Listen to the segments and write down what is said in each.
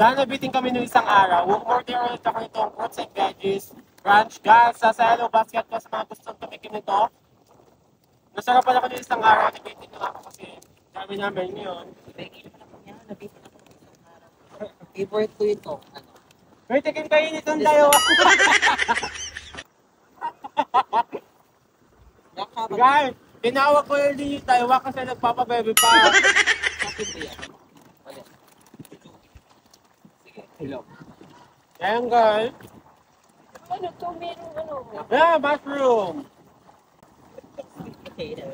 Dahil nabitin kami ng isang araw, umorder ulit ako itong fruits and veggies brunch. Guys, sa Hello Basket ko sa mga gustong tumikim nito. Nasarapan ako ng isang araw, nabitin lang ako kasi dami namin yun. Nabitin ako ng isang araw. Favorite ko ito. May tikim kayo nitong dalawa. Guys, tinawag ko yung din yung Taiwan kasi nagpapabebe pa. Sige, hello. Ayan guys. Ano to? Meron ano? Yeah, mushroom. Sweet potato.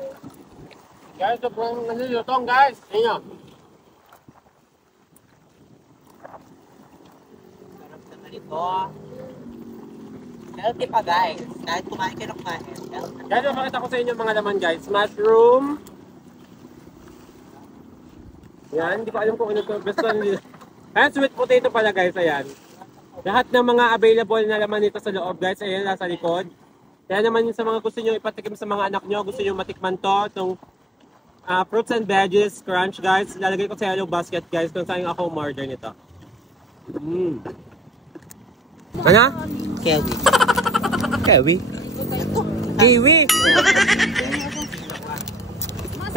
Guys, sobrang lutong guys. Ayan. Sarap naman ito. Healthy pa guys. Kahit kumain ka ng kumain. Guys, mapakita ko sa inyo mga laman guys. Mushroom. Yan, hindi ko alam kung ano ito. Basta nila. Ayan, sweet potato pala guys. Ayan. Lahat ng mga available na laman nito sa loob guys. Ayan, nasa likod. Kaya naman sa mga gusto nyo ipatikim sa mga anak nyo. Gusto nyo matikman to. Itong fruits and veggies crunch guys. Lalagay ko sa Hello Basket guys. Kung saan ako umorder nito. Ano? Kiwi. Kiwi? Kiwi!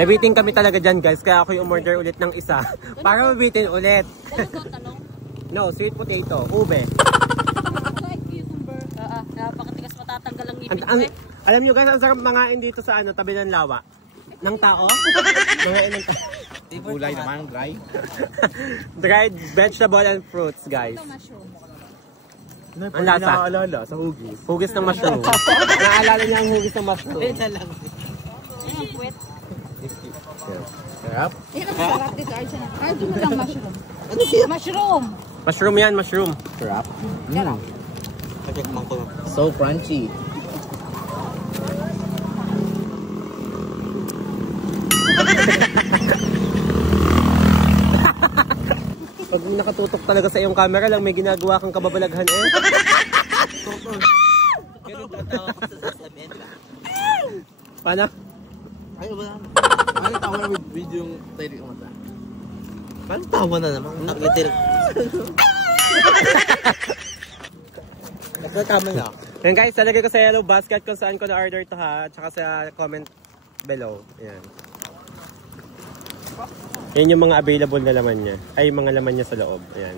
Nabitin kami talaga dyan guys. Kaya ako yung umorder ulit ng isa. Para mabitin ulit. No, sweet potato. Ube. Napakatigas matatanggal ang ngipin ko eh. Alam nyo guys, ang sarap mangain dito sa ano, tabi ng lawa. Ng tao? Mangain ng tao. Gulay naman, dry. Dried vegetable and fruits guys. Ang lasa. Naaalala sa hugis. Hugis ng mushroom. Naalala niya ang hugis ng mushroom. Wet. Sarap. Yan ang sarap dito. Ay, doon lang mushroom. Mushroom. Mushroom yan, mushroom. Sarap. Pagkakman ko. So crunchy. Pag nakatutok talaga sa iyong camera lang, may ginagawa kang kababalaghan eh. Pero tatawa ko sa sasabihin lang. Paano? Ay, wala. Ano tawa na with yung tayo ng mata? Parang tawa na naman. Nakitin. Nagkatama na. Yan guys, talagay ko sa Hello Basket kung saan ko na-order to ha. Tsaka sa comment below. Yan. Yan yung mga available na laman niya. Ay, mga laman niya sa loob. Ayan.